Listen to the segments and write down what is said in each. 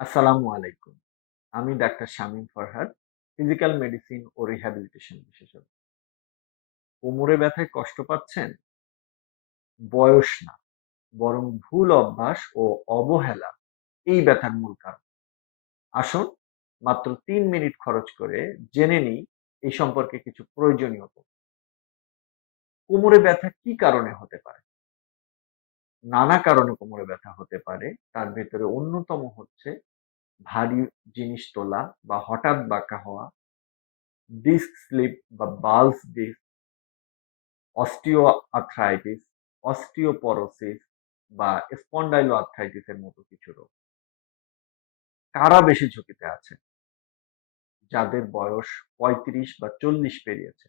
আসসালামু আলাইকুম। আমি doctor Shamim Farhad, physical medicine ও রিহ্যাবিলিটেশন বিশেষজ্ঞ। কোমরে ব্যথায় কষ্ট পাচ্ছেন? বয়স না, বরং ভুল অভ্যাস ও অবহেলা এই ব্যথার মূল কারণ। আসুন মাত্র তিন মিনিট খরচ করে জেনে নিই এই সম্পর্কে কিছু প্রয়োজনীয়। কোমরে ব্যথা কি কারণে হতে পারে? নানা কারণে কোমরে ব্যথা হতে পারে। তার ভেতরে অন্যতম হচ্ছে ভারী জিনিস তোলা বা হঠাৎ বাঁকা হওয়া, ডিস্ক স্লিপ বা বালস ডিস্ক অস্টিও আর্থ্রাইটিস অস্টিওপরোসিস বা স্পন্ডাইলো আর্থ্রাইটিসের মতো কিছু রোগ। কারা বেশি ঝুঁকিতে আছে? যাদের বয়স পঁয়ত্রিশ বা চল্লিশ পেরিয়েছে।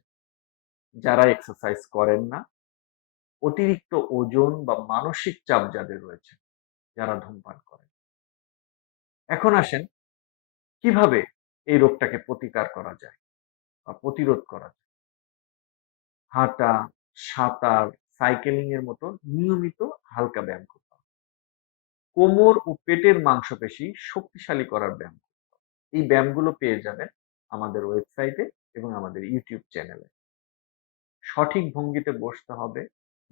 যারা এক্সারসাইজ করেন না অতিরিক্ত ওজন বা মানসিক চাপ যাদের রয়েছে যারা ধূমপান করেন এখন আসেন কীভাবে এই রোগটাকে প্রতিকার করা যায় বা প্রতিরোধ করা যায়? হাঁটা সাঁতার সাইকেলিং এর মতো নিয়মিত হালকা ব্যায়াম করতে হবে। কোমর ও পেটের মাংসপেশি শক্তিশালী করার ব্যায়াম করতে হবে। এই ব্যায়ামগুলো পেয়ে যাবেন আমাদের ওয়েবসাইটে এবং আমাদের ইউটিউব চ্যানেলে। সঠিক ভঙ্গিতে বসতে হবে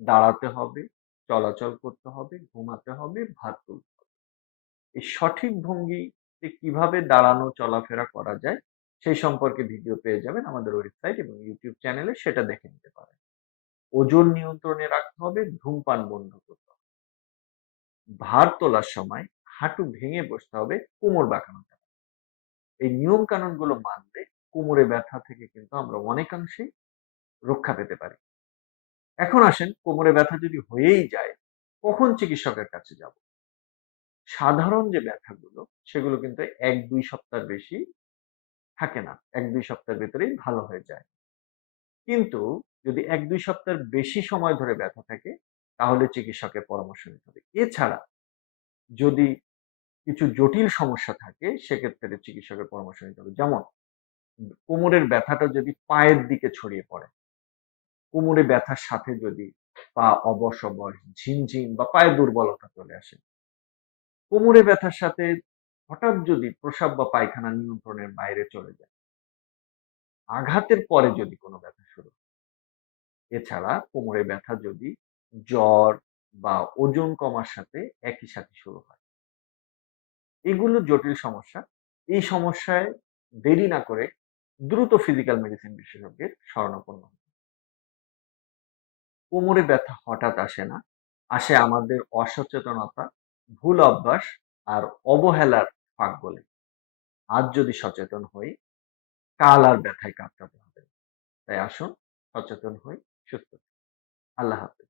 দাঁড়াতে হবে, চলাচল করতে হবে, ঘুমাতে হবে, ভাত তুলতে হবে। এই সঠিক ভঙ্গিতে কীভাবে দাঁড়ানো, চলাফেরা করা যায়, সেই সম্পর্কে ভিডিও পেয়ে যাবেন আমাদের ওয়েবসাইট এবং ইউটিউব চ্যানেলে, সেটা দেখে নিতে পারেন। ওজন নিয়ন্ত্রণে রাখতে হবে, ধূমপান বন্ধ করতে হবে। ভার তোলার সময় হাঁটু ভেঙে বসতে হবে, কোমর বাঁকানো যাবে এই নিয়ম কানুনগুলো মানলে কোমরে ব্যথা থেকে কিন্তু আমরা অনেকাংশেই রক্ষা পেতে পারি। এখন আসেন, কোমরে ব্যথা যদি হয়েই যায়, কখন চিকিৎসকের কাছে যাব? সাধারণ যে ব্যথাগুলো, সেগুলো কিন্তু এক, দুই সপ্তাহ বেশি থাকে না। এক, দুই সপ্তাহের ভেতরেই ভালো হয়ে যায়। কিন্তু যদি এক, দুই সপ্তাহের বেশি সময় ধরে ব্যথা থাকে, তাহলে চিকিৎসকের পরামর্শ নিতে হবে। এছাড়া যদি কিছু জটিল সমস্যা থাকে, সেক্ষেত্রে চিকিৎসকের পরামর্শ নিতে হবে। যেমন, কোমরের ব্যথাটা যদি পায়ের দিকে ছড়িয়ে পড়ে কোমরে ব্যথার সাথে যদি পা অবশ ঝিমঝিম বা পায়ে দুর্বলতা চলে আসে। কোমরে ব্যথার সাথে হঠাৎ যদি প্রসাব বা পায়খানা নিয়ন্ত্রণের বাইরে চলে যায়, আঘাতের পরে যদি কোনো ব্যথা শুরু এছাড়া কোমরে ব্যথা যদি জ্বর বা ওজন কমার সাথে একই সাথে শুরু হয়। এগুলো জটিল সমস্যা। এই সমস্যায় দেরি না করে দ্রুত ফিজিক্যাল মেডিসিন বিশেষজ্ঞের শরণাপন্ন। কোমরে ব্যথা হঠাৎ আসে না, আসে আমাদের অসচেতনতা, ভুল অভ্যাস আর অবহেলার ফাঁক বলে। আজ যদি সচেতন হই, কাল আর ব্যথায় কাটতে হবে। তাই আসুন সচেতন হই, সুস্থ আল্লাহ হাফিজ।